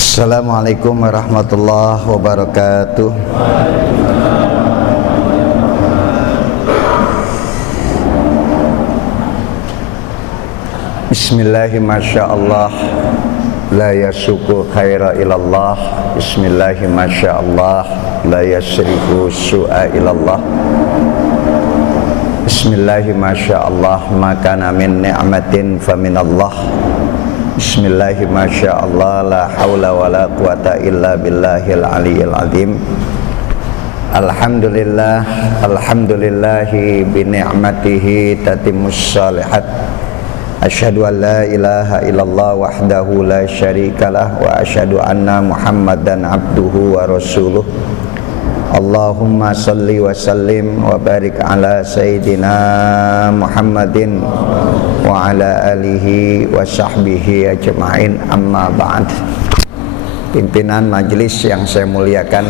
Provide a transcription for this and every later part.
Assalamualaikum warahmatullahi wabarakatuh. Bismillahi masyaallah, la yasuku khaira ilallah. Bismillahi masyaallah, la yasrifu su'a ilallah. Bismillahi masyaallah, makana min ni'matin faminallah. Bismillahi masyaallah, la hawla wa la quwata illa billahil aliyyil azim. Alhamdulillah, alhamdulillahi bi ni'matihi tatimmus shalihat. Asyhadu an la ilaha illallah wahdahu la syarikalah wa asyhadu anna Muhammadan abduhu wa rasuluh. Allahumma salli wa sallim wa barik ala sayyidina Muhammadin wa ala alihi wa sahbihi ajma'in, amma ba'd. Pimpinan majelis yang saya muliakan,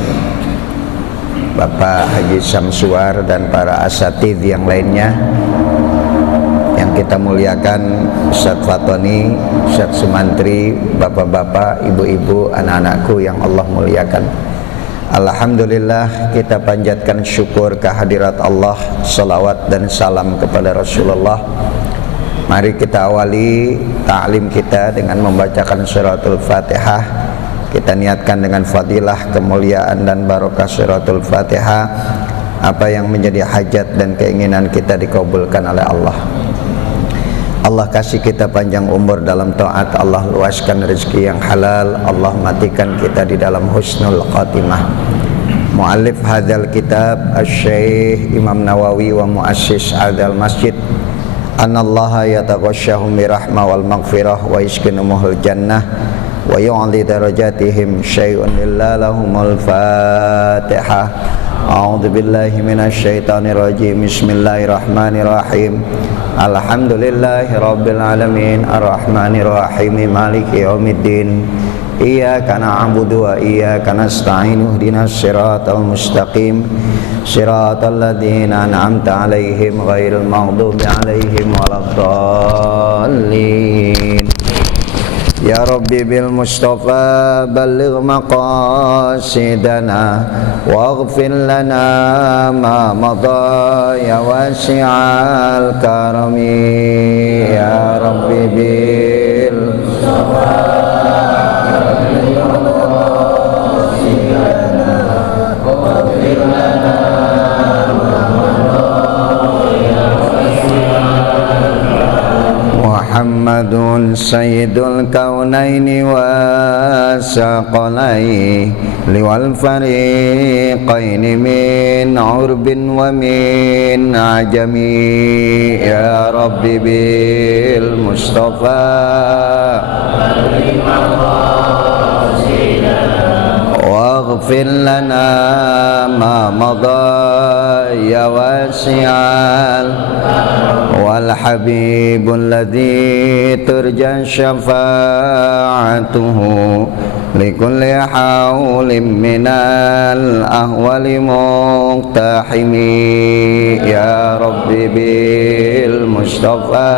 Bapak Haji Samsuar dan para asatidz yang lainnya, yang kita muliakan Ustadz Fatoni, Ustadz Sumantri, bapak-bapak, ibu-ibu, anak-anakku yang Allah muliakan. Alhamdulillah, kita panjatkan syukur kehadirat Allah, salawat dan salam kepada Rasulullah. Mari kita awali ta'lim kita dengan membacakan suratul Fatihah. Kita niatkan dengan fadilah, kemuliaan dan barokah suratul Fatihah, apa yang menjadi hajat dan keinginan kita dikabulkan oleh Allah. Allah kasih kita panjang umur dalam taat, Allah luaskan rezeki yang halal, Allah matikan kita di dalam husnul khatimah. Muallif hadzal kitab Asy-Syaikh Imam Nawawi wa muassis hadzal masjid, anallaha yataghashshahum birahmah wal maghfirah wa yaskinumuhul jannah wa yu'li darajatihim syai'un lillahumul Fatihah. A'udzu billahi minasy syaithanir rajim. Bismillahirrahmanirrahim. Alhamdulillahi rabbil alamin, arrahmanir rahim, maliki yaumiddin. Iyyaka na'budu wa iyyaka nasta'in. Ihdinas siratal mustaqim, siratal ladzina an'amta 'alaihim ghairil maghdubi 'alaihim waladdallin. Ya Rabbi bil Mustafa balligh maqasidana waghfir lana ma madha ya wasi'al karami. Ya Rabbi bil Mustafa balligh maqasidana waghfir lana ma madha ya wasi'al karami. Muhammadun sayyidul kaunaini wa saqalai liwal fariqaini min urbin wa min ajami. Ya Rabbi bil Mustafa waghfir lana ma madha ya wasi'al wal habibul ladzi turja syafa'atuhu likulli haulin minal ahwali muqtahimi. Ya Rabbi bil Mustafa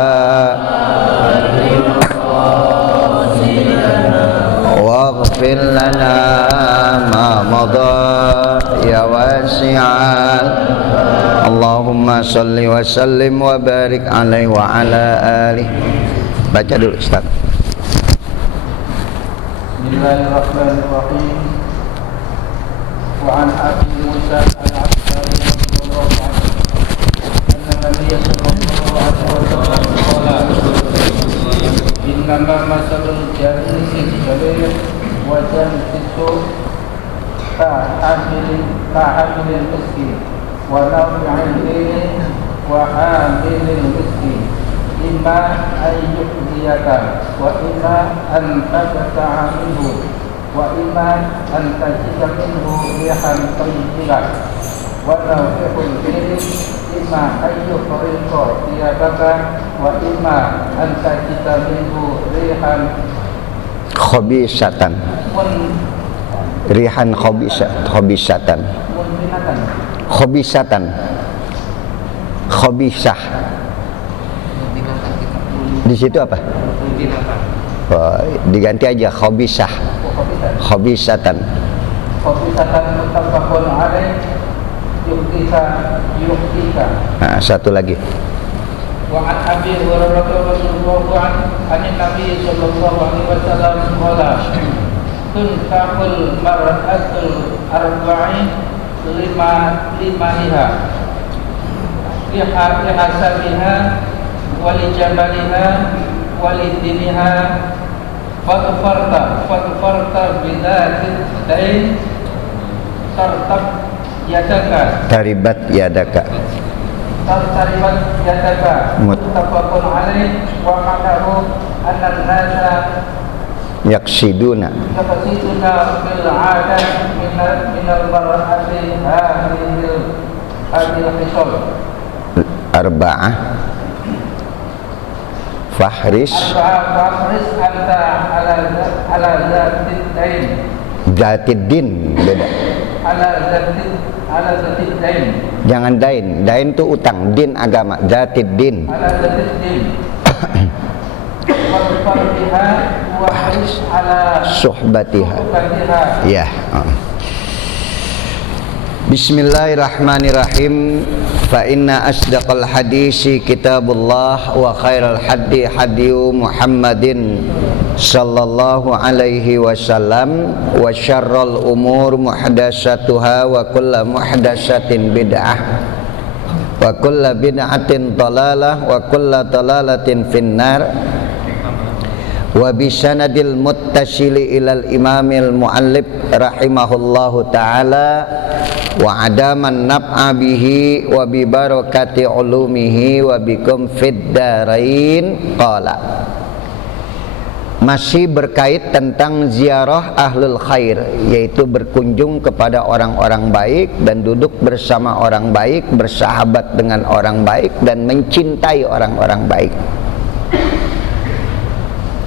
waghfir lana ma madha ya wasi'al. Allahumma salli wa sallim wa barik alaihi wa ala alihi. Baca dulu Ustaz. Bismillahirrahmanirrahim. Wa an Abi Musa al-Ash'ari radhiyallahu anhu anna Nabiy sallallahu alaihi wasallam qala innama masalul jannati jalil wa jannatu ka'amilin miskin wa nafi'in wa hamilin miskin imma an yuhdiyaka wa imma an tabta'a minhu wa imma an tajida minhu rihan tayyibah wa nafi'ul diri imma an yufriqa thiyabaka wa imma an tajida minhu rihan khabisatan, rihan khabisatan, khabisatan, khabisah. Di situ apa? Oh, diganti aja khabisah. khabisatan. Khabisatan muttafaqun alaih. Yuktika. Nah, satu lagi. Wa an Abi Hurairah radhiyallahu anhu Nabi sallallahu alaihi wasallam qala tunkahul mar'atul arba'in limaniha lihasabiha walijabaliha walidiniha fatfarta bidatin dain tartab yadaka Taribat yadaka. Taribat yadaka muttafaqun alaih wa ma'nahu anna an-nasa yaksiduna bil 'adat min al-mar'ati hadhil hisab arba'ah fahris anta ala zatid din beda. ala zatid dain. Jangan dain. Dain itu utang, din agama. Zatid din. Ala zatid din. Wal fardiha wa haris ala Suhbatiha. Ya. Bismillahirrahmanirrahim. Fa inna asdaqal hadisi kitabullah wa khairal hadi hadiyu Muhammadin sallallahu alaihi wasallam wa syarrul umur muhdatsatuha wa kullu muhdatsatin bid'ah wa kullu bid'atin dhalalah wa kullu dhalalatin finnar wa bisanadil muttasili ilal imamil muallif rahimahullahu ta'ala wa adaman nab'a bihi wa bi barakati ulumihi wa bikum fid darain qala. Masih berkait tentang ziarah ahlul khair, yaitu berkunjung kepada orang-orang baik dan duduk bersama orang baik, bersahabat dengan orang baik dan mencintai orang-orang baik.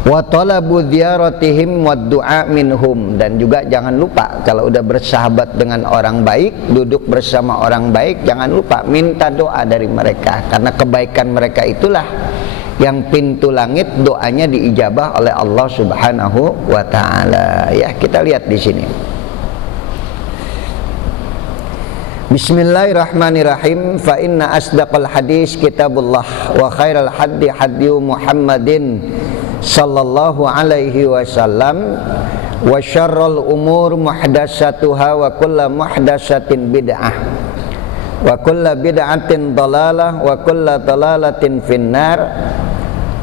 Wa talabu ziyaratihim wa du'a minhum, dan juga jangan lupa kalau udah bersahabat dengan orang baik, duduk bersama orang baik, jangan lupa minta doa dari mereka, karena kebaikan mereka itulah yang pintu langit doanya diijabah oleh Allah Subhanahu wa taala. Ya, kita lihat di sini. Bismillahirrahmanirrahim. Fa inna asdaqal hadis kitabullah wa khairal hadi hadiyu Muhammadin sallallahu alaihi wasallam wa syarrul umur muhdatsatuha wa kullu muhdatsatin bid'ah wa kullu bid'atin dhalalah wa kullu dhalalatin finnar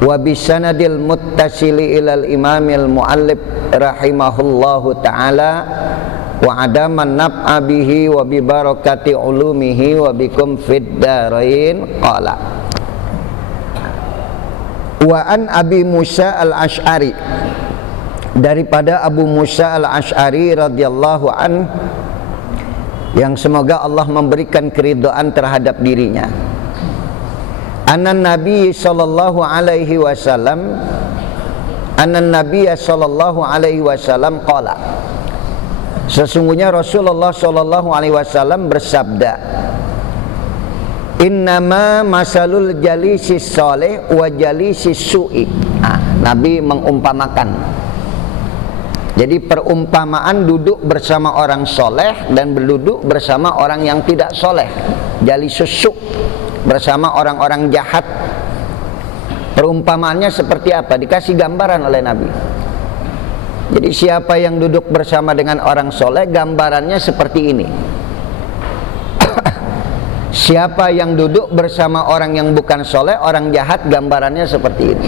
wa bisanadil muttasili ilal imamil muallif rahimahullahu ta'ala wa adaman nab'a bihi wa bi barakati ulumihi wa bikum fid darain qala. Wa an Abi Musa al-Ash'ari, daripada Abu Musa al-Ash'ari radhiyallahu an, yang semoga Allah memberikan keridhaan terhadap dirinya. Anan Nabi sallallahu alaihi wasallam qala, sesungguhnya Rasulullah sallallahu alaihi wasallam bersabda, innama masalul jalisis salih wa jalisis su'i. Nabi mengumpamakan. Jadi perumpamaan duduk bersama orang soleh dan berduduk bersama orang yang tidak soleh, jalisus su', bersama orang-orang jahat. Perumpamaannya seperti apa? Dikasih gambaran oleh Nabi. Jadi siapa yang duduk bersama dengan orang soleh, gambarannya seperti ini. Siapa yang duduk bersama orang yang bukan soleh, orang jahat, gambarannya seperti ini.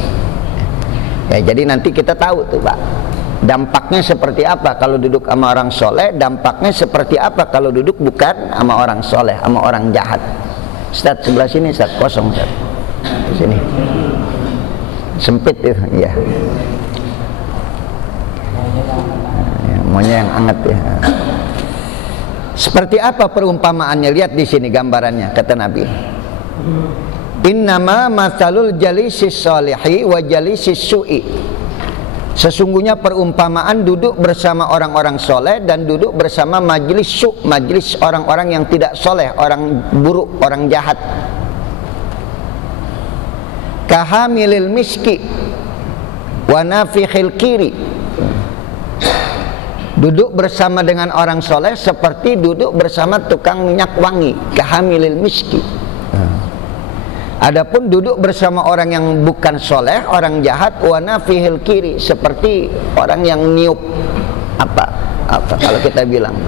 Ya, jadi nanti kita tahu tuh Pak, dampaknya seperti apa kalau duduk sama orang soleh, dampaknya seperti apa kalau duduk bukan sama orang soleh, sama orang jahat. Ustaz, sebelah sini Ustaz, kosong Ustaz. Di sini. Sempit itu, ya. Maunya yang hangat ya. Seperti apa perumpamaannya? Lihat di sini gambarannya, kata Nabi. Innama matsalul jalisis shalihi wa jalisis su'i. Sesungguhnya perumpamaan duduk bersama orang-orang soleh dan duduk bersama majlis su', majlis orang-orang yang tidak soleh, orang buruk, orang jahat. Kahamilil miski wa nafikhil kiri. Duduk bersama dengan orang soleh seperti duduk bersama tukang minyak wangi, kahamilil miski. Adapun duduk bersama orang yang bukan soleh, orang jahat, wana fihil kiri, seperti orang yang niup apa kalau kita bilang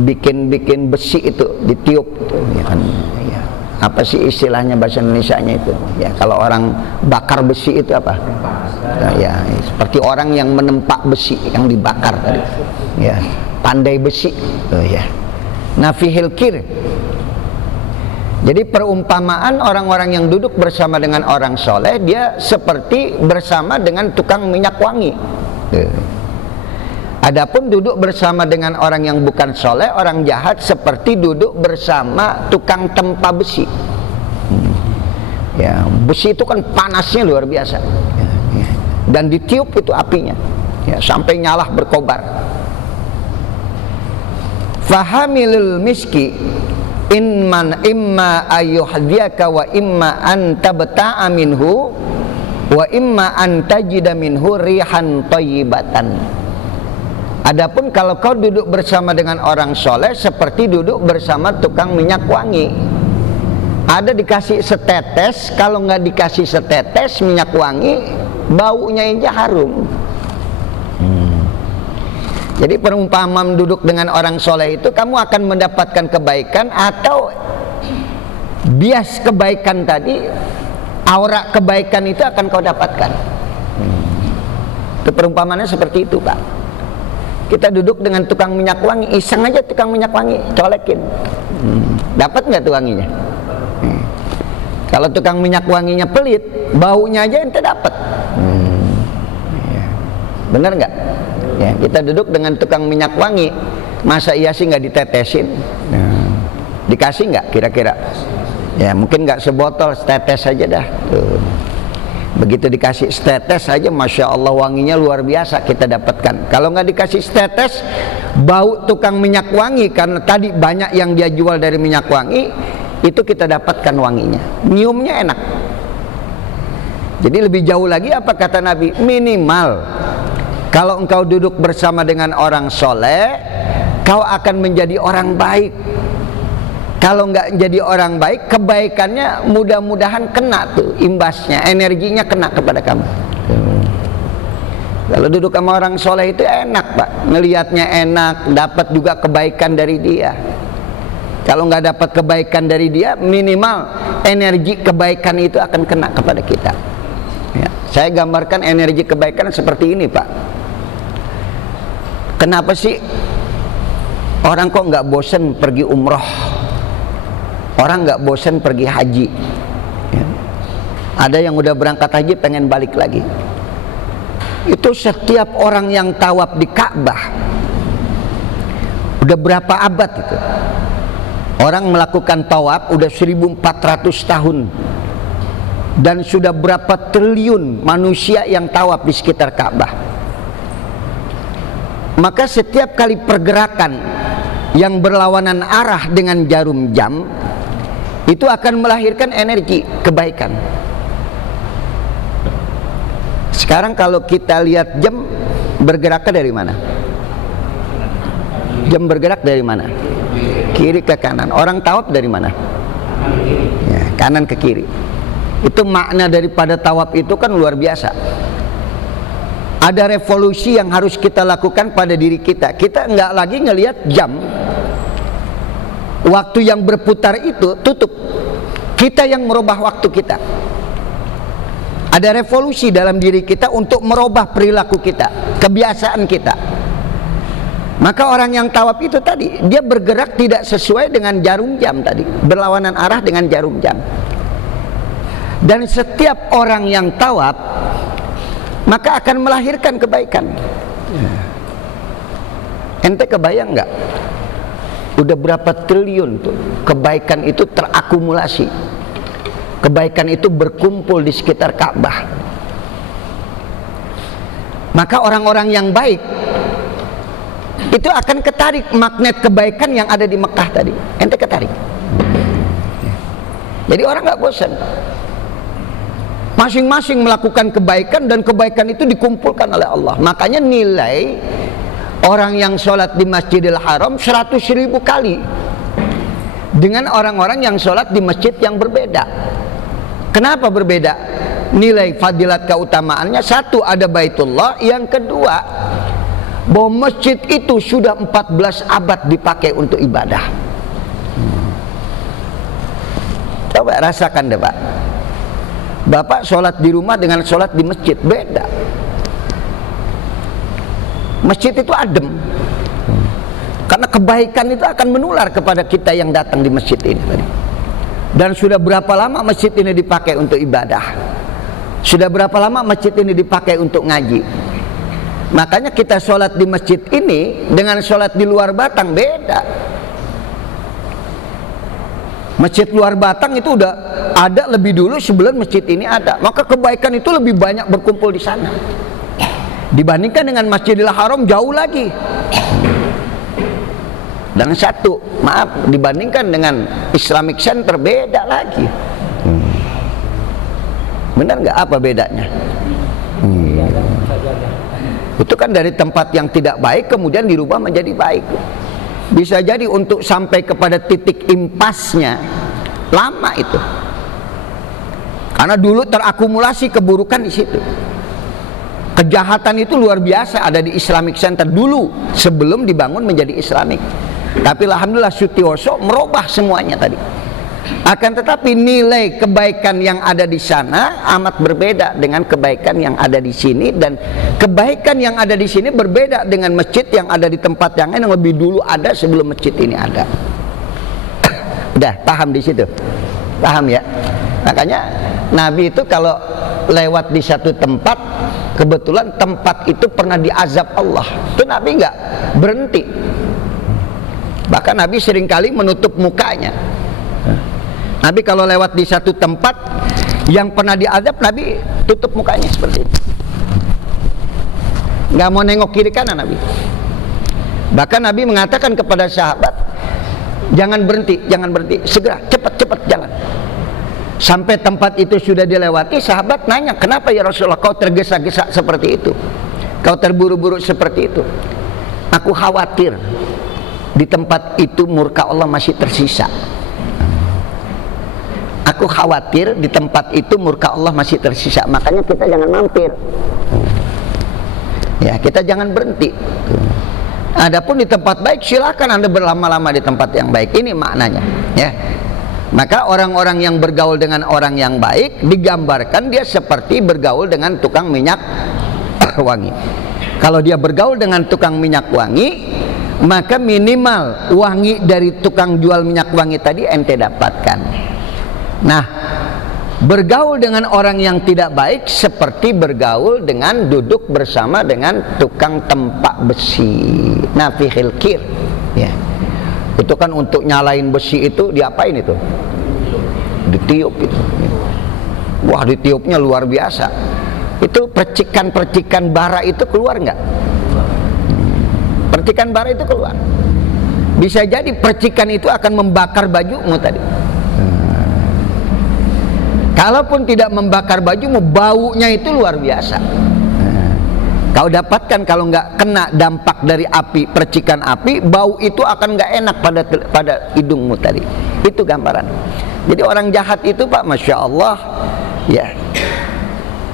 bikin besi itu ditiup itu, ya kan, ya. Apa sih istilahnya bahasa Indonesianya itu? Ya, kalau orang bakar besi itu apa? Nah, ya, seperti orang yang menempak besi yang dibakar tadi. Ya, pandai besi. Oh, ya. Nafihil kir. Jadi perumpamaan orang-orang yang duduk bersama dengan orang soleh, dia seperti bersama dengan tukang minyak wangi. Adapun duduk bersama dengan orang yang bukan soleh, orang jahat, seperti duduk bersama tukang tempa besi. Ya, besi itu kan panasnya luar biasa, dan ditiup itu apinya, ya, sampai nyala berkobar. Fahamilul miski imma ayyuhdiyaka wa imma an tabta'a minhu wa imma an tajida minhu rihan thayyibatan. Adapun kalau kau duduk bersama dengan orang soleh seperti duduk bersama tukang minyak wangi. Ada dikasih setetes, kalau nggak dikasih setetes minyak wangi, baunya aja harum. Jadi perumpamaan duduk dengan orang soleh itu, kamu akan mendapatkan kebaikan atau bias kebaikan tadi, aura kebaikan itu akan kau dapatkan. Itu perumpamaannya seperti itu, Pak. Kita duduk dengan tukang minyak wangi, iseng aja tukang minyak wangi, colekin. Dapat nggak tuh wanginya? Kalau tukang minyak wanginya pelit, baunya aja ente dapat. Bener nggak? Ya, kita duduk dengan tukang minyak wangi, masa iya sih nggak ditetesin? Dikasih nggak kira-kira? Ya mungkin nggak sebotol, setetes aja dah. Tuh. Begitu dikasih setetes aja, masya Allah wanginya luar biasa kita dapatkan. Kalau nggak dikasih setetes, bau tukang minyak wangi, karena tadi banyak yang dia jual dari minyak wangi, itu kita dapatkan wanginya, nyiumnya enak. Jadi lebih jauh lagi apa kata Nabi? Minimal kalau engkau duduk bersama dengan orang soleh, kau akan menjadi orang baik. Kalau nggak jadi orang baik, kebaikannya mudah-mudahan kena tuh imbasnya, energinya kena kepada kamu. Kalau duduk sama orang soleh itu enak, Pak, ngelihatnya enak, dapat juga kebaikan dari dia. Kalau nggak dapat kebaikan dari dia, minimal energi kebaikan itu akan kena kepada kita. Ya, saya gambarkan energi kebaikan seperti ini, Pak. Kenapa sih orang kok nggak bosan pergi umroh? Orang nggak bosan pergi haji, ya. Ada yang udah berangkat haji pengen balik lagi. Itu setiap orang yang tawaf di Ka'bah, udah berapa abad itu orang melakukan tawaf, udah 1400 tahun, dan sudah berapa triliun manusia yang tawaf di sekitar Ka'bah. Maka setiap kali pergerakan yang berlawanan arah dengan jarum jam, itu akan melahirkan energi kebaikan. Sekarang kalau kita lihat jam, bergeraknya dari mana? Jam bergerak dari mana? Kiri ke kanan. Orang tawaf dari mana? Ya, kanan ke kiri. Itu makna daripada tawaf itu kan luar biasa. Ada revolusi yang harus kita lakukan pada diri kita. Kita nggak lagi ngelihat jam, waktu yang berputar itu tutup. Kita yang merubah waktu kita. Ada revolusi dalam diri kita untuk merubah perilaku kita, kebiasaan kita. Maka orang yang tawaf itu tadi, dia bergerak tidak sesuai dengan jarum jam tadi, berlawanan arah dengan jarum jam. Dan setiap orang yang tawaf, maka akan melahirkan kebaikan. Ente kebayang nggak? Udah berapa triliun tuh kebaikan itu terakumulasi, kebaikan itu berkumpul di sekitar Ka'bah. Maka orang-orang yang baik itu akan ketarik magnet kebaikan yang ada di Mekah tadi. Ente ketarik. Jadi orang nggak bosan. Masing-masing melakukan kebaikan dan kebaikan itu dikumpulkan oleh Allah. Makanya nilai orang yang sholat di Masjidil Haram 100.000 kali dengan orang-orang yang sholat di masjid yang berbeda. Kenapa berbeda? Nilai fadilat keutamaannya, satu ada Baitullah, yang kedua bahwa masjid itu sudah 14 abad dipakai untuk ibadah. Coba rasakan deh Pak, Bapak sholat di rumah dengan sholat di masjid beda. Masjid itu adem, karena kebaikan itu akan menular kepada kita yang datang di masjid ini tadi. Dan sudah berapa lama masjid ini dipakai untuk ibadah? Sudah berapa lama masjid ini dipakai untuk ngaji? Makanya kita sholat di masjid ini dengan sholat di luar Batang beda. Masjid luar Batang itu udah ada lebih dulu sebelum masjid ini ada. Maka kebaikan itu lebih banyak berkumpul di sana dibandingkan dengan Masjidil Haram, jauh lagi. Dan satu, maaf, dibandingkan dengan Islamic Center beda lagi. Benar nggak apa bedanya? Itu kan dari tempat yang tidak baik kemudian dirubah menjadi baik. Bisa jadi untuk sampai kepada titik impasnya lama itu, karena dulu terakumulasi keburukan di situ. Kejahatan itu luar biasa ada di Islamic Center dulu sebelum dibangun menjadi Islamic. Tapi alhamdulillah Sutioso merubah semuanya tadi. Akan tetapi nilai kebaikan yang ada di sana amat berbeda dengan kebaikan yang ada di sini, dan kebaikan yang ada di sini berbeda dengan masjid yang ada di tempat yang lain yang lebih dulu ada sebelum masjid ini ada. Udah paham di situ? Paham ya? Makanya Nabi itu kalau lewat di satu tempat, kebetulan tempat itu pernah diazab Allah, itu Nabi nggak berhenti. Bahkan Nabi seringkali menutup mukanya. Nabi kalau lewat di satu tempat yang pernah diazab, Nabi tutup mukanya seperti itu, nggak mau nengok kiri kanan Nabi. Bahkan Nabi mengatakan kepada sahabat, jangan berhenti, segera, cepat jalan. Sampai tempat itu sudah dilewati, sahabat nanya, kenapa ya Rasulullah kau tergesa-gesa seperti itu, kau terburu-buru seperti itu? Aku khawatir di tempat itu murka Allah masih tersisa. Aku khawatir di tempat itu murka Allah masih tersisa. Makanya kita jangan mampir. Ya, kita jangan berhenti. Adapun di tempat baik, silakan Anda berlama-lama di tempat yang baik. Ini maknanya, ya. Maka orang-orang yang bergaul dengan orang yang baik digambarkan dia seperti bergaul dengan tukang minyak wangi. Kalau dia bergaul dengan tukang minyak wangi, maka minimal wangi dari tukang jual minyak wangi tadi ente dapatkan. Nah, bergaul dengan orang yang tidak baik seperti bergaul dengan duduk bersama dengan tukang tempak besi. Nafihil kir, ya. Itu kan untuk nyalain besi itu diapain itu? Ditiup itu. Wah, ditiupnya luar biasa. Itu percikan-percikan bara itu keluar nggak? Percikan bara itu keluar. Bisa jadi percikan itu akan membakar bajumu tadi. Kalaupun tidak membakar bajumu, baunya itu luar biasa. Kau dapatkan kalau nggak kena dampak dari api, percikan api, bau itu akan nggak enak pada hidungmu tadi. Itu gambaran. Jadi orang jahat itu Pak, Masya Allah, ya,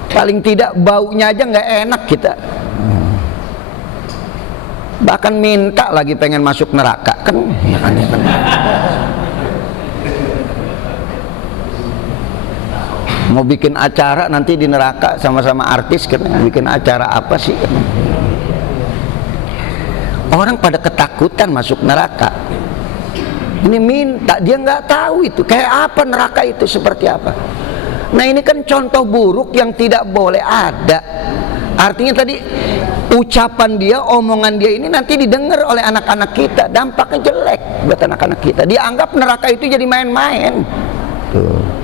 paling tidak baunya aja nggak enak kita. Bahkan minta lagi pengen masuk neraka kan. Mau bikin acara nanti di neraka sama-sama artis, kan bikin acara apa sih? Orang pada ketakutan masuk neraka. Ini minta, dia nggak tahu itu kayak apa neraka itu, seperti apa. Nah ini kan contoh buruk yang tidak boleh ada. Artinya tadi ucapan dia, omongan dia ini nanti didengar oleh anak-anak kita, dampaknya jelek buat anak-anak kita. Dianggap neraka itu jadi main-main. Tuh.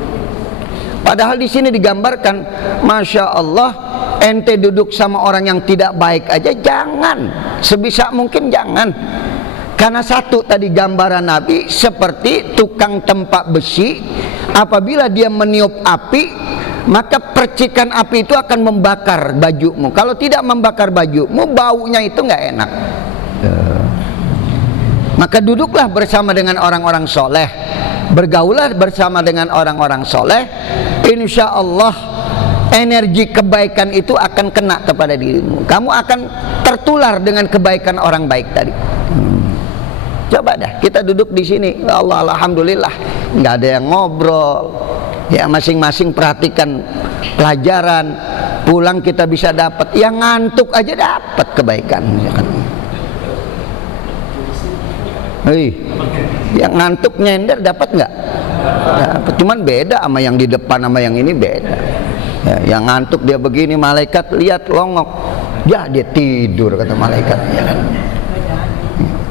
Padahal di sini digambarkan, Masya Allah, ente duduk sama orang yang tidak baik aja jangan, sebisa mungkin jangan. Karena satu tadi gambaran Nabi seperti tukang tempak besi, apabila dia meniup api, maka percikan api itu akan membakar bajumu. Kalau tidak membakar bajumu, baunya itu nggak enak. Maka duduklah bersama dengan orang-orang soleh, bergaulah bersama dengan orang-orang soleh, insya Allah energi kebaikan itu akan kena kepada dirimu. Kamu akan tertular dengan kebaikan orang baik tadi. Coba dah kita duduk di sini, Allah alhamdulillah nggak ada yang ngobrol, ya masing-masing perhatikan pelajaran, pulang kita bisa dapat, yang ngantuk aja dapat kebaikan, ya kan? Yang ngantuk nyender dapat nggak? Dapat, cuman beda sama yang di depan sama yang ini beda. Ya, yang ngantuk dia begini, malaikat lihat longok, ya dia tidur kata malaikat, ya kan?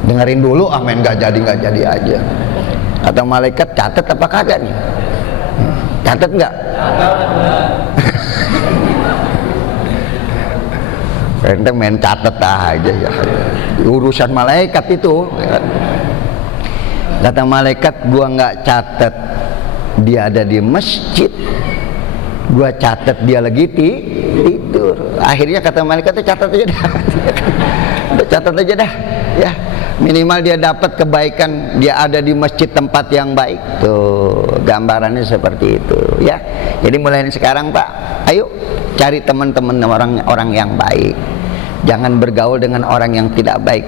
Dengerin dulu, amin, nggak jadi aja. Atau malaikat catat apa kagak nih? Catat nggak? Ente main catat aja ya. Urusan malaikat itu. Ya. Kata malaikat, gua nggak catat dia ada di masjid, gua catat dia lagi tidur. Akhirnya kata malaikat, catat aja dah. Catat aja dah, ya. Minimal dia dapat kebaikan, dia ada di masjid tempat yang baik. Tuh gambarannya seperti itu, ya. Jadi mulai sekarang Pak, ayo cari teman-teman orang yang baik, jangan bergaul dengan orang yang tidak baik.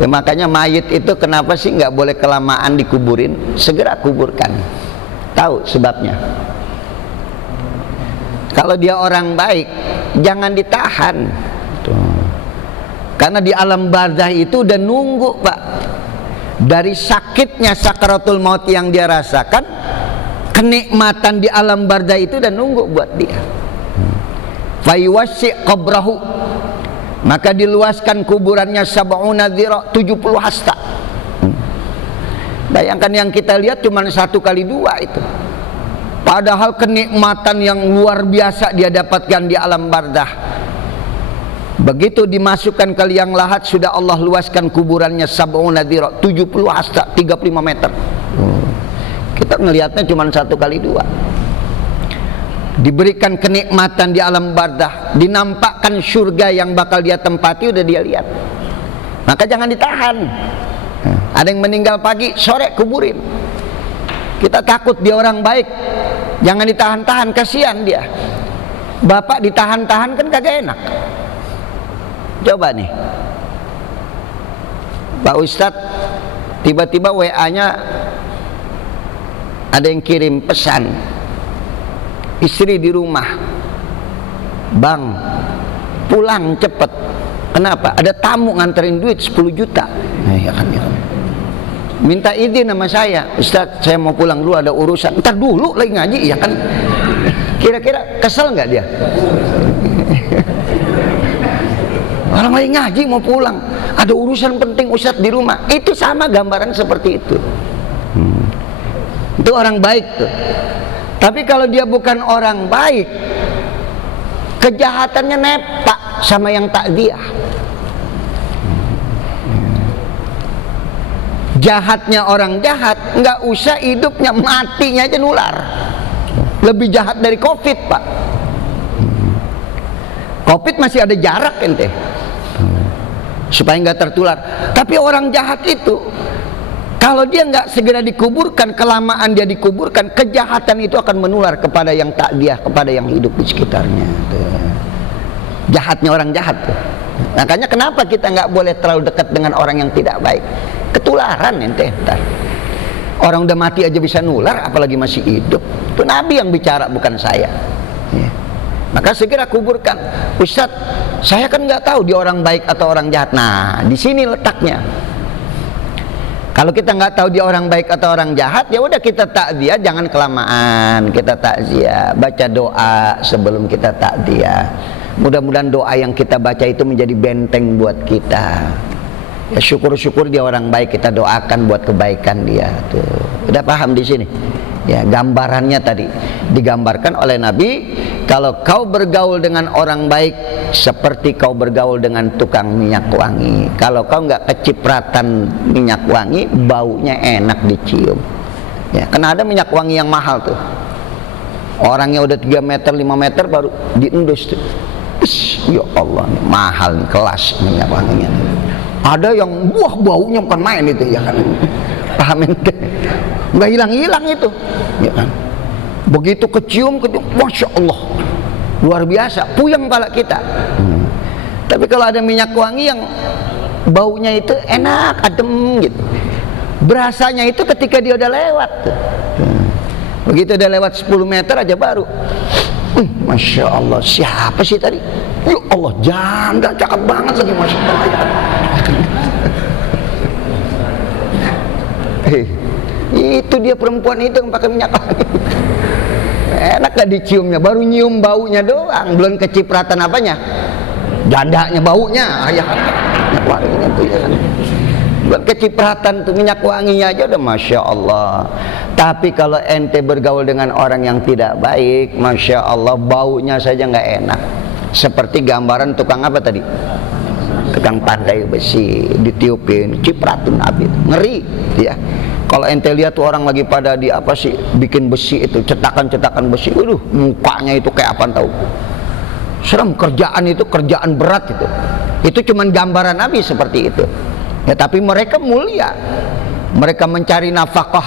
Ya, makanya mayit itu kenapa sih nggak boleh kelamaan dikuburin? Segera kuburkan. Tahu sebabnya? Kalau dia orang baik, jangan ditahan. Tuh. Karena di alam barzah itu udah nunggu Pak. Dari sakitnya sakaratul maut yang dia rasakan, kenikmatan di alam barzah itu udah nunggu buat dia. Fayuwasi qabrahu, maka diluaskan kuburannya sab'una dhira, 70 hasta. Bayangkan yang kita lihat cuma 1 kali 2 itu. Padahal kenikmatan yang luar biasa dia dapatkan di alam barzah. Begitu dimasukkan ke liang lahat, sudah Allah luaskan kuburannya sab'una dhira, 70 hasta, 35 meter. Kita ngelihatnya cuma 1 kali 2. Diberikan kenikmatan di alam barzah, dinampakkan surga yang bakal dia tempati, udah dia lihat. Maka jangan ditahan. Ada yang meninggal pagi, sore kuburin. Kita takut dia orang baik, jangan ditahan-tahan, kasihan dia. Bapak ditahan-tahan kan kagak enak. Coba nih, Pak Ustadz tiba-tiba WA-nya ada yang kirim pesan, istri di rumah, Bang pulang cepet. Kenapa? Ada tamu nganterin duit 10 juta. Nah, ya kan, ya. Minta izin sama saya, Ustadz saya mau pulang dulu ada urusan. Ntar dulu lagi ngaji, ya kan. Kira-kira kesel nggak dia? Orang lagi ngaji mau pulang, ada urusan penting Ustadz di rumah. Itu sama gambaran seperti itu. Itu orang baik tuh. Tapi kalau dia bukan orang baik, kejahatannya nepak sama yang takziah. Jahatnya orang jahat, nggak usah hidupnya, matinya aja nular. Lebih jahat dari COVID Pak. COVID masih ada jarak ente, supaya nggak tertular. Tapi orang jahat itu, kalau dia nggak segera dikuburkan, kelamaan dia dikuburkan, kejahatan itu akan menular kepada yang takziah, kepada yang hidup di sekitarnya. Jahatnya orang jahat tuh. Makanya kenapa kita nggak boleh terlalu dekat dengan orang yang tidak baik? Ketularan ente ntar. Orang udah mati aja bisa nular, apalagi masih hidup. Itu Nabi yang bicara, bukan saya. Ya. Maka segera kuburkan. Ustadz, saya kan nggak tahu dia orang baik atau orang jahat. Nah, di sini letaknya. Kalau kita nggak tahu dia orang baik atau orang jahat, ya udah kita takziah, jangan kelamaan. Kita takziah, baca doa sebelum kita takziah. Mudah-mudahan doa yang kita baca itu menjadi benteng buat kita. Ya syukur-syukur dia orang baik, kita doakan buat kebaikan dia. Tuh, udah paham di sini? Ya, gambarannya tadi digambarkan oleh Nabi, kalau kau bergaul dengan orang baik seperti kau bergaul dengan tukang minyak wangi. Kalau kau nggak kecipratan minyak wangi, baunya enak dicium. Ya, karena ada minyak wangi yang mahal tuh. Orangnya udah 3 meter 5 meter baru diendus tuh. Ya Allah, nih, mahal nih kelas minyak wanginya. Ada yang baunya bukan main itu ya kan. Paham ente? Nggak hilang-hilang itu ya kan. Begitu kecium, Masya Allah, luar biasa, puyeng kepala kita. Tapi kalau ada minyak wangi yang baunya itu enak, adem gitu, berasanya itu ketika dia udah lewat tuh. Begitu udah lewat 10 meter aja baru Masya Allah, siapa sih tadi? Ya Allah, janda cakep banget lagi, Masya Allah. Itu dia perempuan itu yang pakai minyak wangi. Enak gak diciumnya, baru nyium baunya doang, belum kecipratan apanya, jandanya baunya ya kan, minyak wanginya tuh ya kan. Belum kecipratan tuh minyak wanginya aja udah Masya Allah. Tapi kalau ente bergaul dengan orang yang tidak baik, Masya Allah, baunya saja nggak enak. Seperti gambaran tukang apa tadi? Tukang pandai besi, ditiupin, cipratin Nabi, ngeri ya. Kalau ente lihat tuh orang lagi pada di apa sih, bikin besi itu, cetakan-cetakan besi, waduh, mukanya itu kayak apa tahu? Serem, kerjaan itu kerjaan berat itu. Itu cuman gambaran Nabi seperti itu. Ya, tapi mereka mulia. Mereka mencari nafkah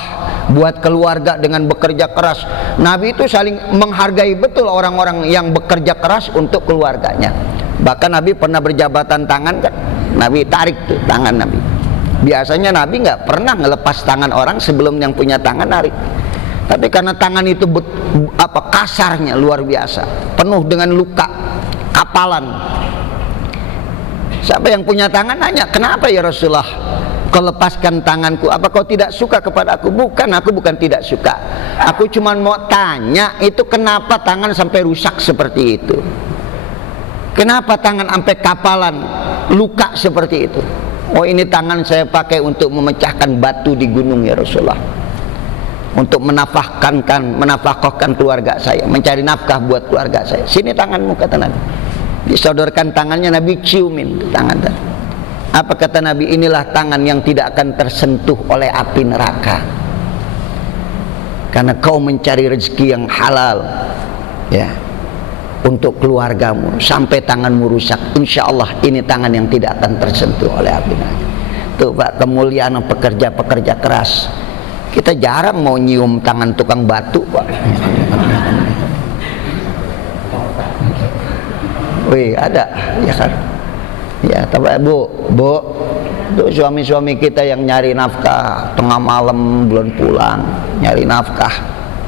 buat keluarga dengan bekerja keras. Nabi itu saling menghargai betul orang-orang yang bekerja keras untuk keluarganya. Bahkan Nabi pernah berjabatan tangan kan, Nabi tarik tuh tangan Nabi. Biasanya Nabi nggak pernah ngelepas tangan orang sebelum yang punya tangan narik. Tapi karena tangan itu kasarnya luar biasa, penuh dengan luka, kapalan. Siapa yang punya tangan nanya, kenapa ya Rasulullah kau lepaskan tanganku? Apa kau tidak suka kepada aku? Bukan, aku bukan tidak suka. Aku cuma mau tanya, itu kenapa tangan sampai rusak seperti itu? Kenapa tangan sampai kapalan, luka seperti itu? Oh, ini tangan saya pakai untuk memecahkan batu di gunung ya Rasulullah, untuk menafkahkan keluarga saya, mencari nafkah buat keluarga saya. Sini tanganmu, kata Nabi. Disodorkan tangannya, Nabi ciumin tangan tadi. Apa kata Nabi? Inilah tangan yang tidak akan tersentuh oleh api neraka, karena kau mencari rezeki yang halal ya untuk keluargamu, sampai tanganmu rusak. Insya Allah ini tangan yang tidak akan tersentuh oleh api neraka. Tuh Pak, kemuliaan pekerja-pekerja keras. Kita jarang mau nyium tangan tukang batu Pak. Wih, ada ya kan? Ya, tapi bu, tuh suami-suami kita yang nyari nafkah tengah malam belum pulang, nyari nafkah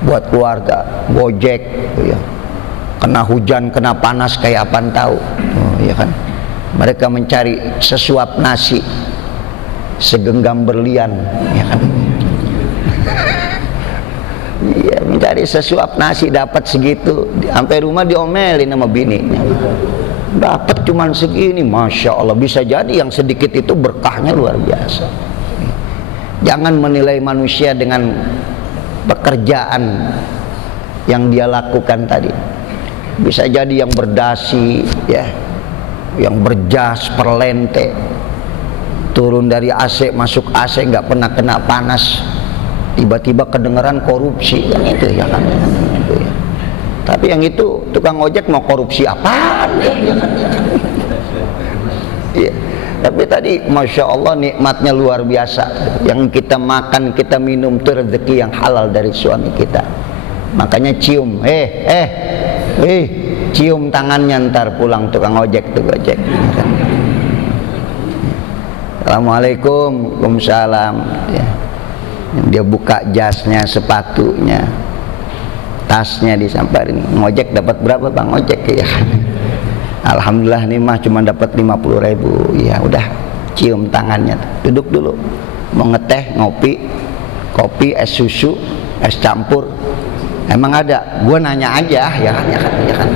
buat keluarga, gojek, ya. Kena hujan, kena panas kayak apaan tahu, ya kan? Mereka mencari sesuap nasi, segenggam berlian, ya kan? Iya, mencari sesuap nasi dapat segitu, sampai rumah diomelin sama bininya. Dapat cuman segini, Masya Allah. Bisa jadi yang sedikit itu berkahnya luar biasa. Jangan menilai manusia dengan pekerjaan yang dia lakukan tadi. Bisa jadi yang berdasi, ya, yang berjas, perlente, turun dari AC masuk AC nggak pernah kena panas, tiba-tiba kedengeran korupsi, kan itu ya kan, itu ya. Tapi yang itu tukang ojek mau korupsi apaan ya, kan? Ya. Tapi tadi Masya Allah nikmatnya luar biasa. Yang kita makan, kita minum itu rezeki yang halal dari suami kita. Makanya cium, cium tangannya ntar pulang tukang ojek tuh ojek. Assalamualaikum, waalaikumsalam. Ya. Dia buka jasnya, sepatunya, tasnya disamperin. Ngojek dapat berapa Bang ojek ya? Alhamdulillah nih mah cuma dapat 50.000. Ya udah, cium tangannya, duduk dulu. Mau ngeteh, ngopi, kopi, es susu, es campur. Emang ada? Gua nanya aja, ya kan.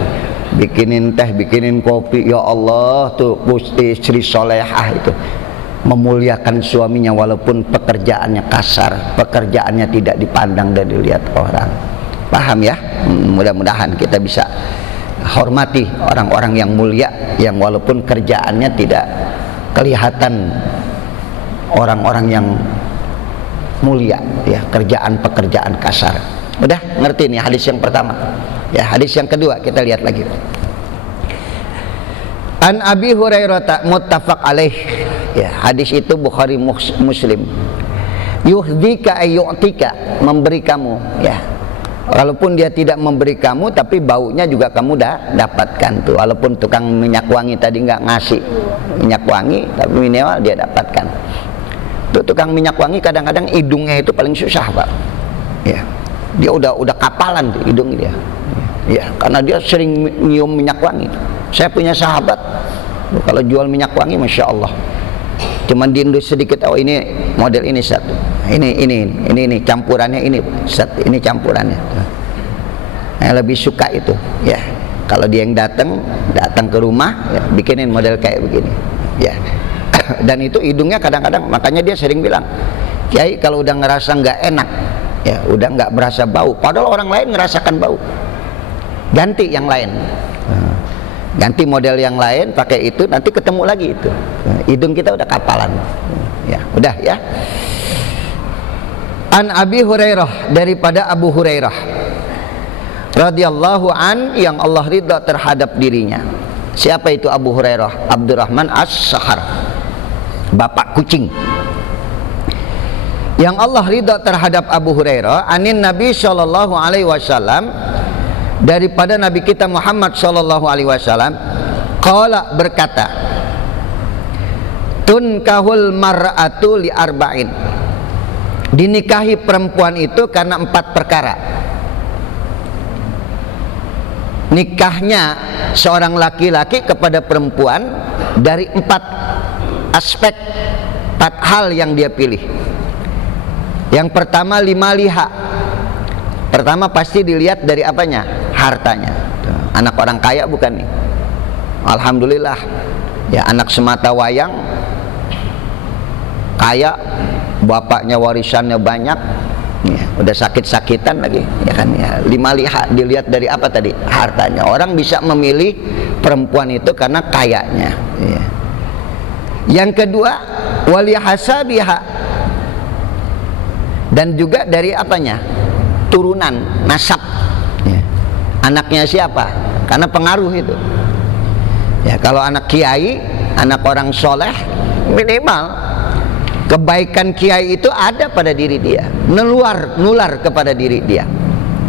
Bikinin teh, bikinin kopi. Ya Allah, tuh istri solehah itu memuliakan suaminya walaupun pekerjaannya kasar, pekerjaannya tidak dipandang dan dilihat orang. Paham ya? Mudah-mudahan kita bisa hormati orang-orang yang mulia, yang walaupun kerjaannya tidak kelihatan orang-orang yang mulia, ya, pekerjaan kasar. Udah ngerti nih hadis yang pertama. Ya, hadis yang kedua kita lihat lagi. An Abi Hurairah muttafaq alaih. Ya, hadis itu Bukhari Muslim. Yuhdika ayyu'tika, memberi kamu, ya. Walaupun dia tidak memberi kamu, tapi baunya juga kamu dah dapatkan tuh. Walaupun tukang minyak wangi tadi nggak ngasih minyak wangi, tapi minimal dia dapatkan. Tuh tukang minyak wangi kadang-kadang hidungnya itu paling susah, Pak. Ya, dia udah kapalan tuh hidung dia. Ya, karena dia sering nyium minyak wangi. Saya punya sahabat, kalau jual minyak wangi, masya Allah. Cuman diindus sedikit, oh ini model ini satu, ini campurannya ini satu, ini campurannya. Saya lebih suka itu, ya. Kalau dia yang datang ke rumah, ya, bikinin model kayak begini, ya. Dan itu hidungnya kadang-kadang, makanya dia sering bilang, Kiai kalau udah ngerasa nggak enak, ya udah nggak berasa bau, padahal orang lain ngerasakan bau, ganti yang lain. Ganti model yang lain, pakai itu, nanti ketemu lagi itu. Hidung kita udah kapalan. Ya, udah ya. An Abi Hurairah, daripada Abu Hurairah radhiyallahu an, yang Allah ridha terhadap dirinya. Siapa itu Abu Hurairah? Abdurrahman As-Sakhar, bapak kucing. Yang Allah ridha terhadap Abu Hurairah, anin Nabi sallallahu alaihi wasallam, daripada Nabi kita Muhammad sallallahu alaihi wasallam, qala, berkata, tunkahul mar'atu li arba'in, dinikahi perempuan itu karena 4 perkara. Nikahnya seorang laki-laki kepada perempuan dari 4 aspek, 4 hal yang dia pilih. Yang pertama, 5 liha. Pertama pasti dilihat dari apanya? Hartanya. Anak orang kaya bukan nih? Alhamdulillah. Ya, anak semata wayang, kaya, bapaknya warisannya banyak, ya, udah sakit-sakitan lagi, ya kan? Ya, 5 liha, dilihat dari apa tadi? Hartanya. Orang bisa memilih perempuan itu karena kayanya. Ya. Yang kedua, wali hasabiha, dan juga dari apanya? Turunan, nasab, ya. Anaknya siapa? Karena pengaruh itu, ya. Kalau anak kiai, anak orang soleh, minimal kebaikan kiai itu ada pada diri dia, nular kepada diri dia.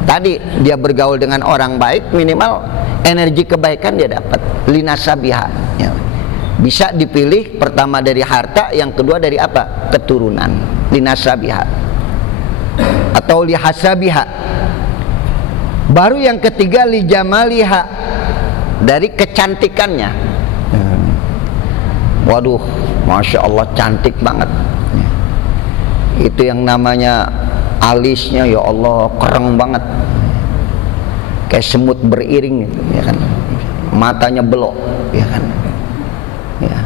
Tadi dia bergaul dengan orang baik, minimal energi kebaikan dia dapat. Linasabiha, ya. Bisa dipilih, pertama dari harta, yang kedua dari apa? Keturunan. Linasabiha atau lihasabiha. Baru yang ketiga lijamaliha, dari kecantikannya. Waduh, masya Allah, cantik banget. Itu yang namanya alisnya, ya Allah, keren banget, kayak semut beriring, ya kan. Matanya belok, ya kan. Ya,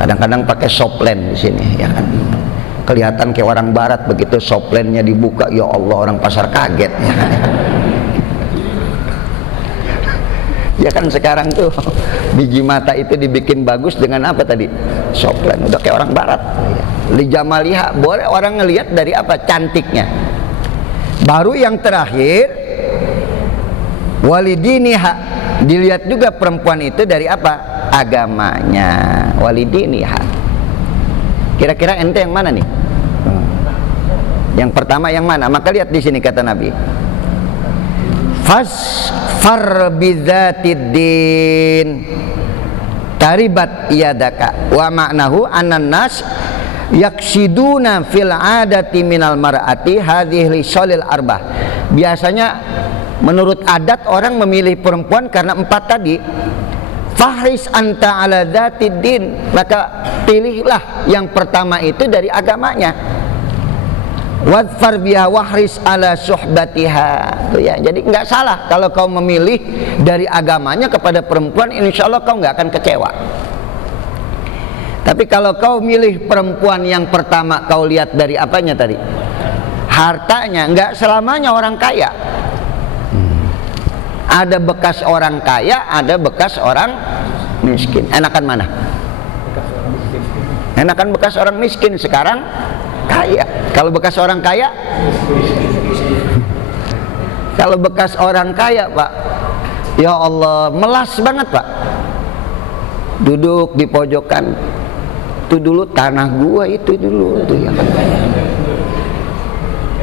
kadang-kadang pakai soplen di sini, ya kan. Kelihatan kayak orang barat, begitu soplennya dibuka, ya Allah, orang pasar kaget, ya kan. Ya kan sekarang tuh biji mata itu dibikin bagus dengan apa tadi? Soplen, udah kayak orang barat. Lijamaliha, boleh orang ngelihat dari apa? Cantiknya. Baru yang terakhir, walidiniha, dilihat juga perempuan itu dari apa? Agamanya. Walidiniha. Kira-kira ente yang mana nih? Yang pertama yang mana? Maka lihat di sini kata Nabi, fasfar bidzatiddin taribat yadaka, wa ma'nahu anan nas yaksiduna fil adati minal mar'ati hadhihi lisolil arbah. Biasanya menurut adat orang memilih perempuan karena 4 tadi. Fahris anta ala dzatiddin, maka pilihlah yang pertama itu dari agamanya. Wadfar biha wahris ala suhbatiha. Tuh ya, jadi nggak salah kalau kau memilih dari agamanya kepada perempuan, insya Allah kau nggak akan kecewa. Tapi kalau kau milih perempuan yang pertama, kau lihat dari apanya tadi? Hartanya. Nggak selamanya orang kaya. Ada bekas orang kaya, ada bekas orang miskin. Enakan mana? Enakan bekas orang miskin, sekarang kaya. Kalau bekas orang kaya, Kalau bekas orang kaya Pak, ya Allah, melas banget Pak. Duduk di pojokan, itu dulu tanah gua, itu dulu tuh ya kan.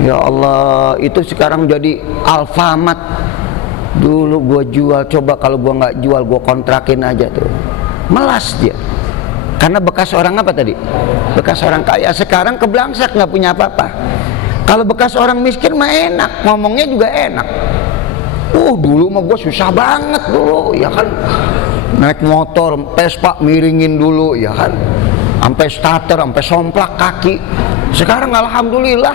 Ya Allah, itu sekarang jadi Alfamart. Dulu gua jual, coba kalau gua nggak jual gua kontrakin aja tuh. Melas dia. Karena bekas orang apa tadi? Bekas orang kaya. Sekarang keblangsak, nggak punya apa-apa. Kalau bekas orang miskin mah enak, ngomongnya juga enak. Dulu mah gua susah banget dulu, ya kan. Naik motor, Vespa miringin dulu, ya kan. Sampai starter, sampai somplak kaki. Sekarang alhamdulillah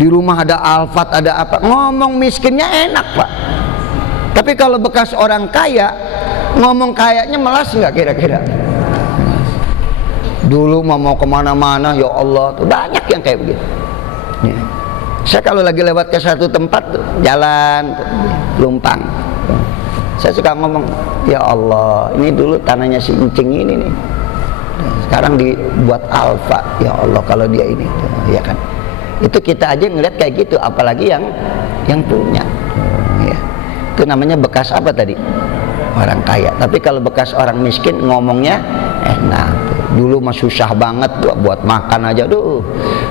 di rumah ada Alphard, ada apa. Ngomong miskinnya enak Pak. Tapi kalau bekas orang kaya, ngomong kayaknya melas nggak kira-kira? Dulu mau kemana-mana, ya Allah, tuh banyak yang kayak begitu. Ya. Saya kalau lagi lewat ke satu tempat tuh, jalan tuh, lumpang, saya suka ngomong, ya Allah, ini dulu tanahnya si Encing ini nih, sekarang dibuat Alfa, ya Allah, kalau dia ini tuh, ya kan. Itu kita aja ngeliat kayak gitu, apalagi yang punya. Ya. Itu namanya bekas apa tadi? Orang kaya. Tapi kalau bekas orang miskin ngomongnya enak. Dulu mah susah banget buat makan aja.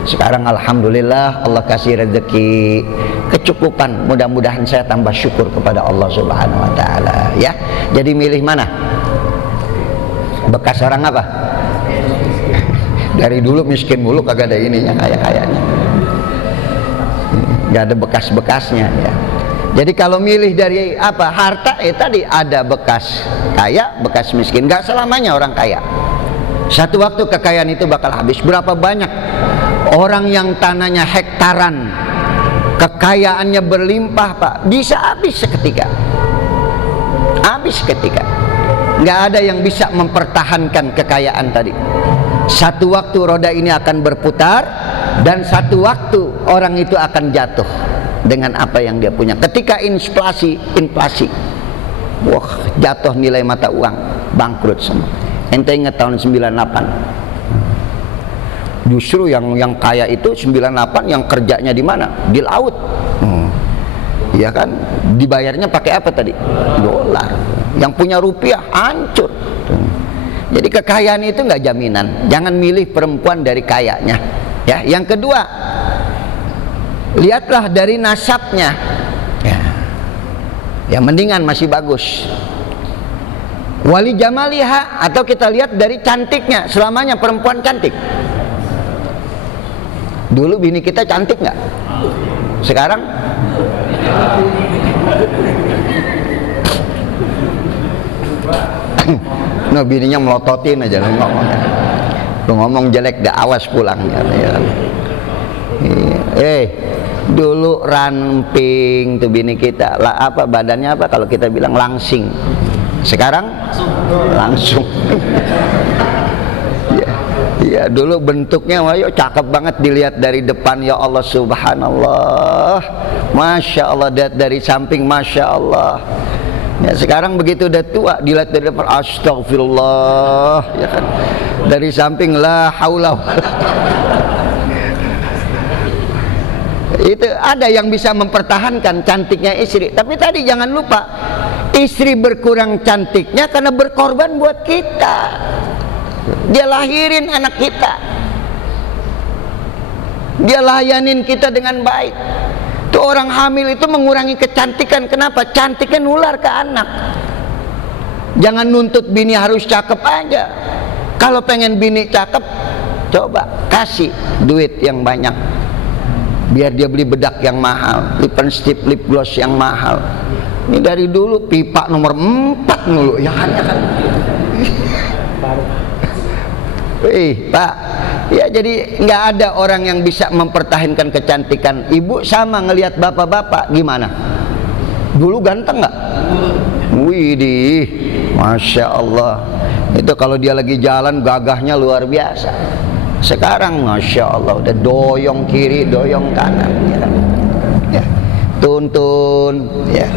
Sekarang alhamdulillah Allah kasih rezeki, kecukupan. Mudah-mudahan saya tambah syukur kepada Allah Subhanahu wa taala, ya. Jadi milih mana? Bekas orang apa? Dari dulu miskin mulu, kagak ada ininya, kaya-kayanya. Gak ada bekas-bekasnya, ya. Jadi kalau milih dari apa? Harta, tadi ada bekas kaya, bekas miskin. Gak selamanya orang kaya. Satu waktu kekayaan itu bakal habis. Berapa banyak orang yang tanahnya hektaran, kekayaannya berlimpah Pak, bisa habis seketika. Habis seketika. Gak ada yang bisa mempertahankan kekayaan tadi. Satu waktu roda ini akan berputar, dan satu waktu orang itu akan jatuh dengan apa yang dia punya. Ketika inflasi, wah, jatuh nilai mata uang, bangkrut semua. Ente ingat tahun 98, justru yang kaya itu 98 yang kerjanya di mana? Di laut. Ya kan, dibayarnya pakai apa tadi? Dolar. Yang punya rupiah hancur. Jadi kekayaan itu nggak jaminan. Jangan milih perempuan dari kayanya. Ya, yang kedua, lihatlah dari nasabnya. Ya, mendingan masih bagus. Wali jamaliha, atau kita lihat dari cantiknya. Selamanya perempuan cantik. Dulu bini kita cantik nggak? Sekarang? No, bininya melototin aja lu ngomong jelek, dah awas pulang, ya. Dulu ramping tuh bini kita, apa badannya apa kalau kita bilang langsing. Sekarang langsung. Ya, dulu bentuknya wayo cakep banget dilihat dari depan, ya Allah subhanallah, masya Allah. Dari samping masya Allah. Ya, sekarang begitu udah tua dilihat dari depan, astagfirullah, ya kan. Dari samping la haula. Itu ada yang bisa mempertahankan cantiknya istri. Tapi tadi jangan lupa, istri berkurang cantiknya karena berkorban buat kita. Dia lahirin anak kita, dia layanin kita dengan baik. Tuh orang hamil itu mengurangi kecantikan. Kenapa? Cantiknya nular ke anak. Jangan nuntut bini harus cakep aja. Kalau pengen bini cakep, coba kasih duit yang banyak, biar dia beli bedak yang mahal, lipstick, lip gloss yang mahal. Ini dari dulu pipa nomor 4 dulu, ya kan? Pak, ya, jadi nggak ada orang yang bisa mempertahankan kecantikan. Ibu sama ngelihat bapak-bapak gimana? Dulu ganteng nggak? Widih, masya Allah. Itu kalau dia lagi jalan gagahnya luar biasa. Sekarang masya Allah udah doyong kiri, doyong kanan, ya. Ya. Tuntun, ya.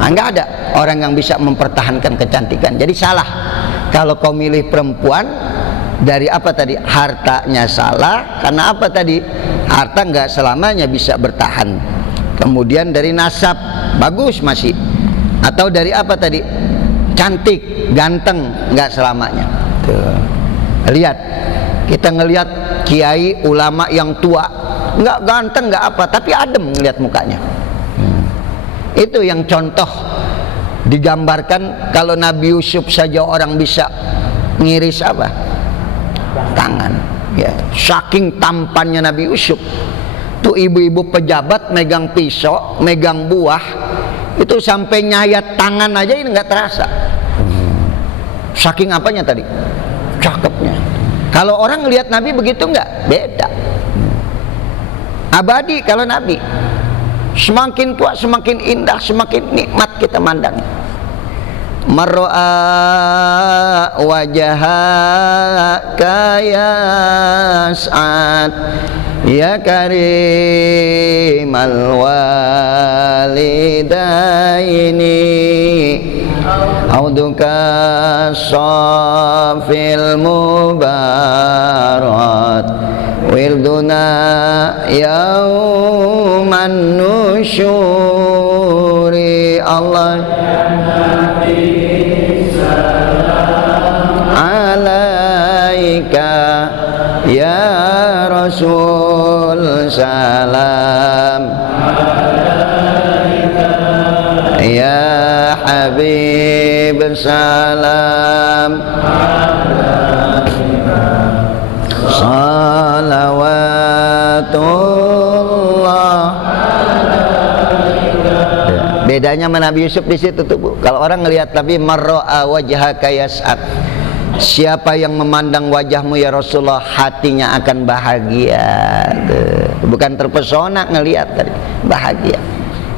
Nggak ada orang yang bisa mempertahankan kecantikan. Jadi salah kalau kau milih perempuan dari apa tadi? Hartanya salah. Karena apa tadi? Harta nggak selamanya bisa bertahan. kemudian dari nasab bagus masih, atau dari apa tadi, cantik, ganteng, nggak selamanya. Tuh. Lihat, kita ngelihat kiai ulama yang tua, nggak ganteng, nggak apa, tapi adem ngelihat mukanya. Itu yang contoh digambarkan. Kalau Nabi Yusuf saja orang bisa ngiris apa? Tangan. Ya, saking tampannya Nabi Yusuf. Tuh ibu-ibu pejabat megang pisau, megang buah, itu sampai nyayat tangan aja ini nggak terasa. Saking apanya tadi? Cakepnya. Kalau orang ngelihat Nabi begitu nggak? Beda. Abadi kalau Nabi. Semakin tua semakin indah, semakin nikmat kita mandang. Mar'a wajhaka yas'ad ya karimal walidaini auduka safil mubarak wilduna yauman nusyuri Allah alaika ya Rasul salam ya Habib salam salawatullah. Bedanya sama Nabi Yusuf di situ tuh, Bu. Kalau orang ngelihat Nabi mar'a wajhaka yas'ad, siapa yang memandang wajahmu ya Rasulullah hatinya akan bahagia. Tuh. Bukan terpesona ngelihat tadi, bahagia.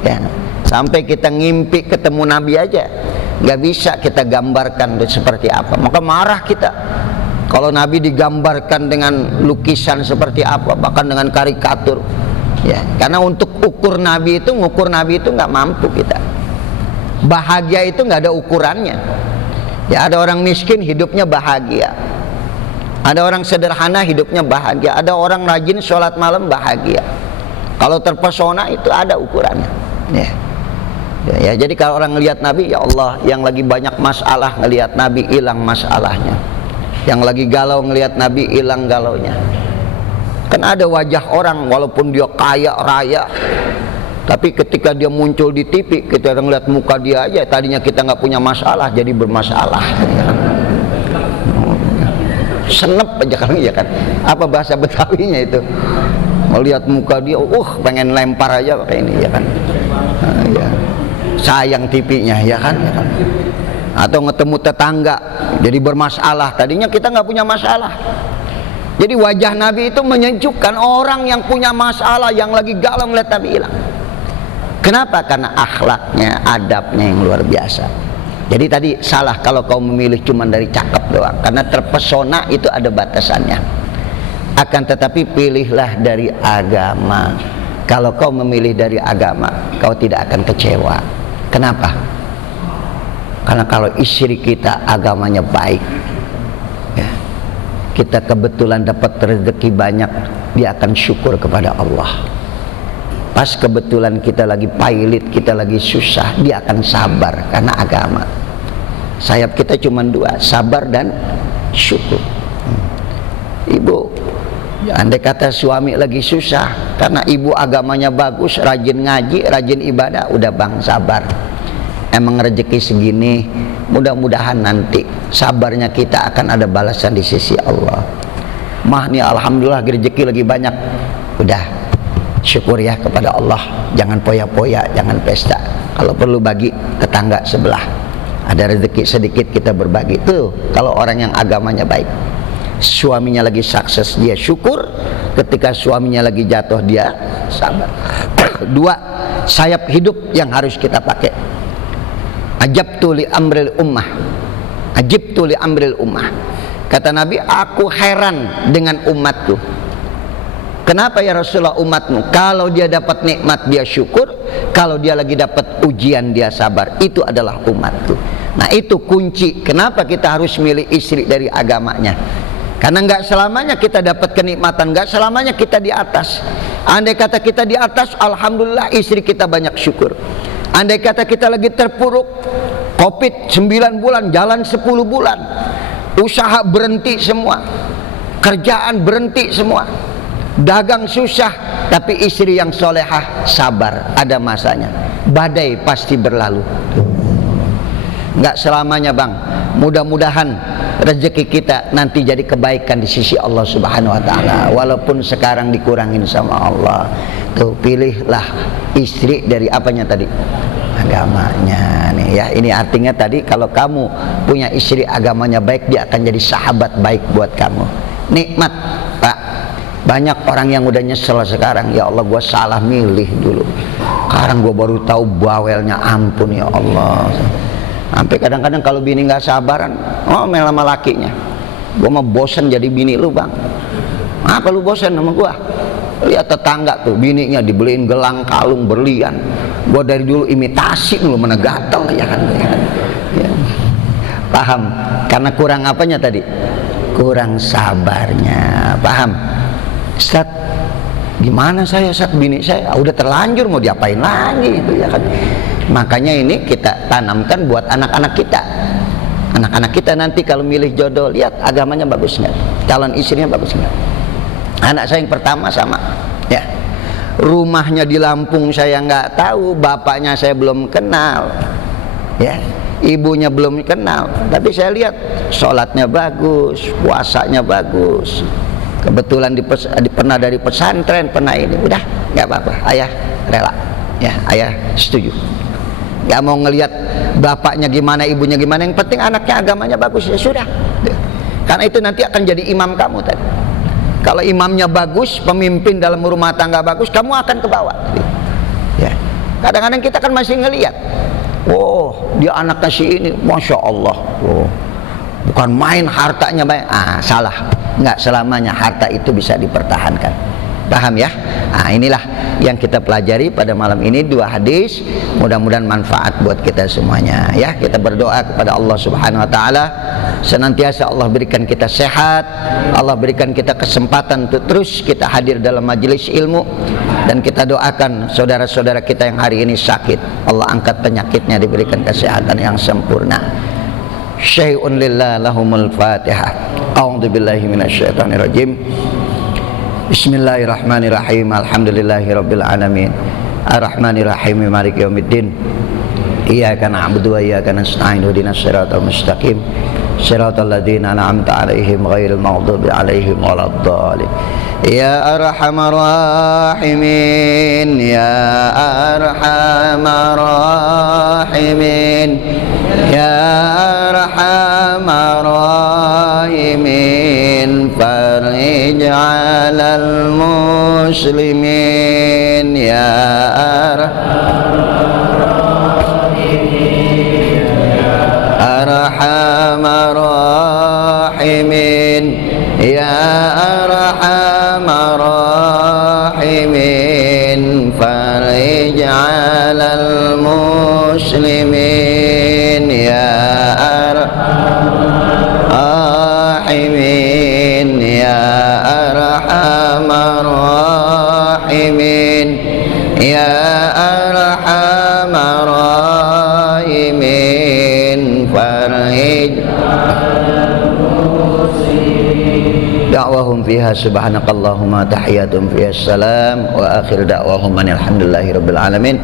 Ya. Sampai kita ngimpi ketemu Nabi aja nggak bisa kita gambarkan seperti apa, maka marah kita kalau Nabi digambarkan dengan lukisan seperti apa, bahkan dengan karikatur. Ya, karena untuk ukur Nabi itu, ngukur Nabi itu nggak mampu kita. Bahagia itu nggak ada ukurannya. Ya, ada orang miskin hidupnya bahagia, ada orang sederhana hidupnya bahagia, ada orang rajin sholat malam bahagia. Kalau terpesona itu ada ukurannya. Ya. Ya, jadi kalau orang ngelihat Nabi, ya Allah, yang lagi banyak masalah ngelihat Nabi hilang masalahnya, yang lagi galau ngelihat Nabi hilang galaunya. Kan ada wajah orang walaupun dia kaya raya, tapi ketika dia muncul di TV, kita ngelihat muka dia aja, tadinya kita nggak punya masalah jadi bermasalah. Senep aja kan, ya kan? Apa bahasa Betawinya itu? Melihat muka dia, pengen lempar aja pakai ini, ya kan? Nah, ya. Sayang TV-nya, ya kan? Ya kan? Atau ketemu tetangga jadi bermasalah, tadinya kita nggak punya masalah. Jadi wajah Nabi itu menyejukkan orang yang punya masalah, yang lagi galau melihat Nabi hilang. Kenapa? Karena akhlaknya, adabnya yang luar biasa. Jadi tadi salah kalau kau memilih cuma dari cakep doang, karena terpesona itu ada batasannya. Akan tetapi pilihlah dari agama. Kalau kau memilih dari agama, kau tidak akan kecewa. Kenapa? Karena kalau istri kita agamanya baik, ya, kita kebetulan dapat rezeki banyak, dia akan syukur kepada Allah. Pas kebetulan kita lagi pailit, kita lagi susah, dia akan sabar karena agama. Sayap kita cuma dua, sabar dan syukur. Ibu, andai kata suami lagi susah, karena ibu agamanya bagus, rajin ngaji, rajin ibadah, udah bang sabar. Emang rezeki segini, mudah-mudahan nanti sabarnya kita akan ada balasan di sisi Allah. Mah nih alhamdulillah rezeki lagi banyak, udah syukur ya kepada Allah, jangan poya-poya, jangan pesta. Kalau perlu bagi tetangga sebelah, ada rezeki sedikit kita berbagi. Tuh kalau orang yang agamanya baik. Suaminya lagi sukses, dia syukur. Ketika suaminya lagi jatuh, dia sabar. Dua, sayap hidup yang harus kita pakai. Ajabtu li amril ummah, ajibtu li amril ummah. Kata Nabi, aku heran dengan umatku. Kenapa ya Rasulullah umatmu? Kalau dia dapat nikmat dia syukur, kalau dia lagi dapat ujian dia sabar. Itu adalah umatku. Nah itu kunci kenapa kita harus milih istri dari agamanya. Karena nggak selamanya kita dapat kenikmatan, nggak selamanya kita di atas. Andai kata kita di atas, alhamdulillah istri kita banyak syukur. Andai kata kita lagi terpuruk, COVID 9 bulan, jalan 10 bulan, usaha berhenti semua, kerjaan berhenti semua, dagang susah, tapi istri yang solehah sabar, ada masanya. Badai pasti berlalu. Nggak selamanya bang. Mudah-mudahan rezeki kita nanti jadi kebaikan di sisi Allah Subhanahu wa taala. Walaupun sekarang dikurangin sama Allah. Tuh, pilihlah istri dari apanya tadi? Agamanya nih ya. Ini artinya tadi kalau kamu punya istri agamanya baik, dia akan jadi sahabat baik buat kamu. Nikmat, Pak. Banyak orang yang udah nyesel sekarang. Ya Allah, gua salah milih dulu. Sekarang gua baru tahu bawelnya, ampun ya Allah. Sampai kadang-kadang kalau bini nggak sabaran, ngomel sama lakinya, gua mah bosan jadi bini lu bang. Apa lu bosan sama gua? Lihat tetangga tuh, bininya dibeliin gelang kalung berlian, gua dari dulu imitasi lu menegatel ya kan, ya. Paham? Karena kurang apanya tadi? Kurang sabarnya. Paham? Ustaz, gimana saya Ustaz, bini saya udah terlanjur, mau diapain lagi itu ya kan. Makanya ini kita tanamkan buat anak-anak kita. Anak-anak kita nanti kalau milih jodoh, lihat agamanya bagus nggak, calon istrinya bagus nggak. Anak saya yang pertama sama ya, rumahnya di Lampung saya nggak tahu, bapaknya saya belum kenal ya, ibunya belum kenal, tapi saya lihat sholatnya bagus, puasanya bagus. Kebetulan pernah dari pesantren, pernah ini, udah nggak apa-apa, ayah rela ya, ayah setuju. Gak mau ngelihat bapaknya gimana, ibunya gimana, yang penting anaknya agamanya bagus, ya sudah. Karena itu nanti akan jadi imam kamu tadi. Kalau imamnya bagus, pemimpin dalam rumah tangga bagus, kamu akan ke bawah ya. Kadang-kadang kita kan masih ngelihat, oh dia anaknya si ini, masya Allah, oh, bukan main hartanya banyak. Salah. Nggak selamanya harta itu bisa dipertahankan. Paham ya? Inilah yang kita pelajari pada malam ini, 2 hadis. Mudah-mudahan manfaat buat kita semuanya ya. Kita berdoa kepada Allah Subhanahu wa taala senantiasa Allah berikan kita sehat, Allah berikan kita kesempatan untuk terus kita hadir dalam majelis ilmu, dan kita doakan saudara-saudara kita yang hari ini sakit, Allah angkat penyakitnya, diberikan kesehatan yang sempurna. Syai'un lillah lahumul Fatihah. A'udzubillahi minasyaitonir rajim. Bismillahirrahmanirrahim. Alhamdulillahirabbil alamin. Arrahmanirrahim. Maliki yaumiddin. Iyyaka na'budu wa iyyaka nasta'in. Ihdinas siratal mustaqim. Siratal ladzina an'amta 'alaihim ghairil maghdubi 'alaihim waladdallin. Ya arhamar rahimin, ya arhamar rahimin, ya arhamar rahimin, farij 'alal muslimin, ya arhamar rahimin, ya arhamar rahimin, farij 'alal muslimin, ya rahimin, ya arhamar rahimin, ya arhamar rahimin, farij da'wahum fiha subhanakallahumma tahiyatum fiha salam wa akhir da'wahum alhamdulillahi rabbil alamin.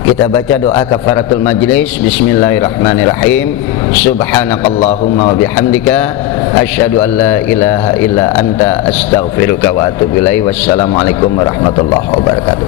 Kita baca doa kafaratul majlis. Bismillahirrahmanirrahim. Subhanakallahumma wa bihamdika asyhadu an la ilaha illa anta astaghfiruka wa atubu ilaik. Wassalamualaikum warahmatullahi wabarakatuh.